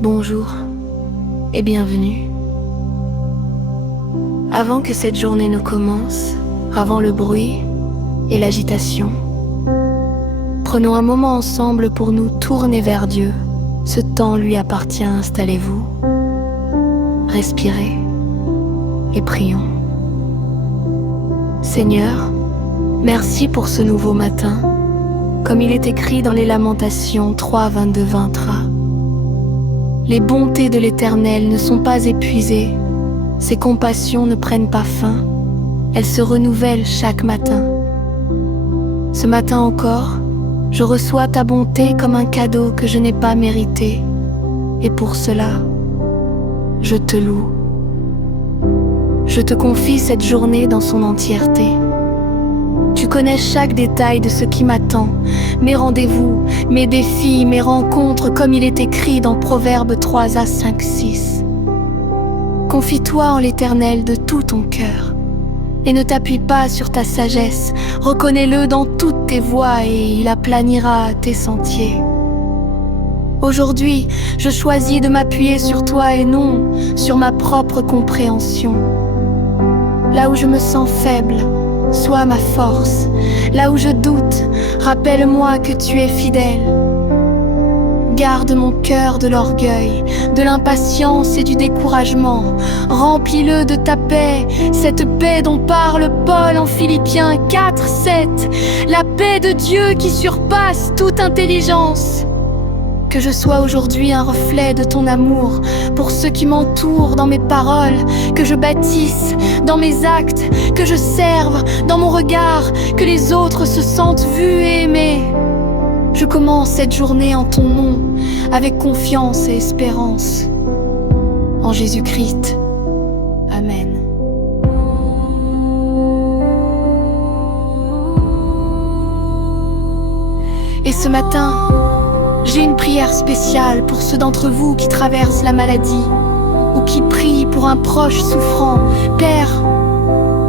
bonjour et bienvenue. Avant que cette journée ne commence, avant le bruit et l'agitation, prenons un moment ensemble pour nous tourner vers Dieu. Ce temps lui appartient, installez-vous, respirez et prions. Seigneur, merci pour ce nouveau matin, comme il est écrit dans les Lamentations 3, 22-23. Les bontés de l'Éternel ne sont pas épuisées, ses compassions ne prennent pas fin, elles se renouvellent chaque matin. Ce matin encore, je reçois ta bonté comme un cadeau que je n'ai pas mérité, et pour cela, je te loue. Je te confie cette journée dans son entièreté. Tu connais chaque détail de ce qui m'attend, mes rendez-vous, mes défis, mes rencontres, comme il est écrit dans Proverbes 3 à 5, 6. Confie-toi en l'Éternel de tout ton cœur, et ne t'appuie pas sur ta sagesse. Reconnais-le dans toutes tes voies, et il aplanira tes sentiers. Aujourd'hui, je choisis de m'appuyer sur toi et non sur ma propre compréhension. Là où je me sens faible, sois ma force. Là où je doute, rappelle-moi que tu es fidèle. Garde mon cœur de l'orgueil, de l'impatience et du découragement. Remplis-le de ta paix, cette paix dont parle Paul en Philippiens 4, 7. La paix de Dieu qui surpasse toute intelligence. Que je sois aujourd'hui un reflet de ton amour pour ceux qui m'entourent dans mes paroles, que je bâtisse dans mes actes, que je serve dans mon regard, que les autres se sentent vus et aimés. Je commence cette journée en ton nom, avec confiance et espérance. En Jésus-Christ. Amen. Et ce matin, j'ai une prière spéciale pour ceux d'entre vous qui traversent la maladie ou qui prient pour un proche souffrant. Père,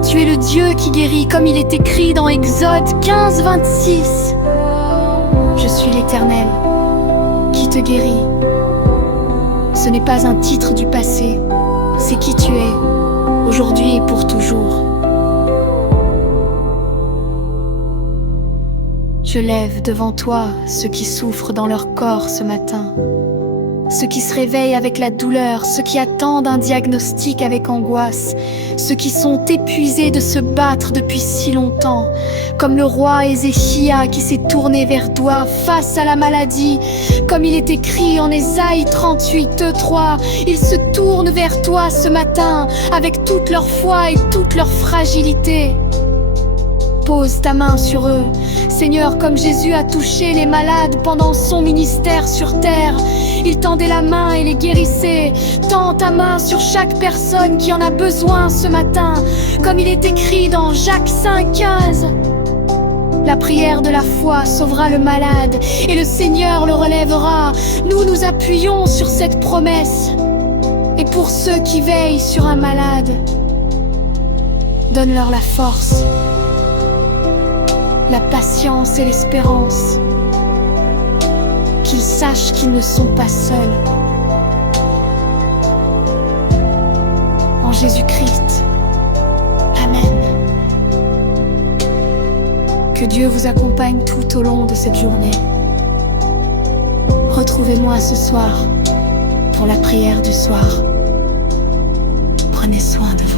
tu es le Dieu qui guérit, comme il est écrit dans Exode 15, 26. Je suis l'Éternel qui te guérit. Ce n'est pas un titre du passé, c'est qui tu es, aujourd'hui et pour toujours. Je lève devant toi ceux qui souffrent dans leur corps ce matin, ceux qui se réveillent avec la douleur, ceux qui attendent un diagnostic avec angoisse, ceux qui sont épuisés de se battre depuis si longtemps, comme le roi Ézéchia qui s'est tourné vers toi face à la maladie, comme il est écrit en Ésaïe 38, 3. Ils se tournent vers toi ce matin avec toute leur foi et toute leur fragilité. Pose ta main sur eux, Seigneur, comme Jésus a touché les malades pendant son ministère sur terre. Il tendait la main et les guérissait. Tends ta main sur chaque personne qui en a besoin ce matin, comme il est écrit dans Jacques 5, 15. La prière de la foi sauvera le malade et le Seigneur le relèvera. Nous nous appuyons sur cette promesse. Et pour ceux qui veillent sur un malade, donne-leur la force, la patience et l'espérance, qu'ils sachent qu'ils ne sont pas seuls. En Jésus-Christ. Amen. Que Dieu vous accompagne tout au long de cette journée. Retrouvez-moi ce soir pour la prière du soir. Prenez soin de vous.